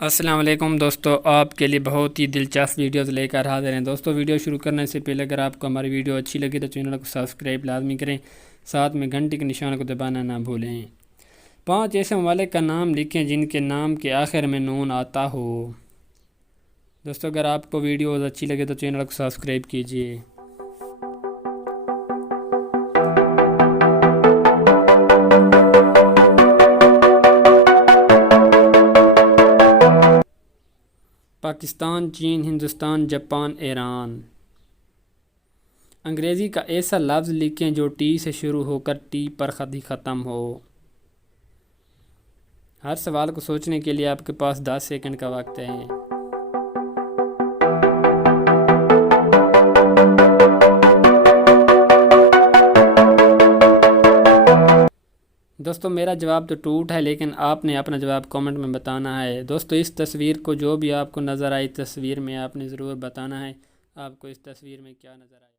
السلام علیکم دوستو، آپ کے لیے بہت ہی دلچسپ ویڈیوز لے کر حاضر ہیں۔ دوستو ویڈیو شروع کرنے سے پہلے اگر آپ کو ہماری ویڈیو اچھی لگے تو چینل کو سبسکرائب لازمی کریں، ساتھ میں گھنٹی کے نشان کو دبانا نہ بھولیں۔ 5 ایسے ممالک کا نام لکھیں جن کے نام کے آخر میں نون آتا ہو۔ دوستو اگر آپ کو ویڈیوز اچھی لگے تو چینل کو سبسکرائب کیجیے۔ پاکستان، چین، ہندوستان، جاپان، ایران۔ انگریزی کا ایسا لفظ لکھیں جو ٹی سے شروع ہو کر ٹی پر ختم ہو۔ ہر سوال کو سوچنے کے لیے آپ کے پاس 10 سیکنڈ کا وقت ہے۔ دوستو میرا جواب تو ٹوٹ ہے، لیکن آپ نے اپنا جواب کامنٹ میں بتانا ہے۔ دوستو اس تصویر کو جو بھی آپ کو نظر آئی تصویر میں آپ نے ضرور بتانا ہے آپ کو اس تصویر میں کیا نظر آیا۔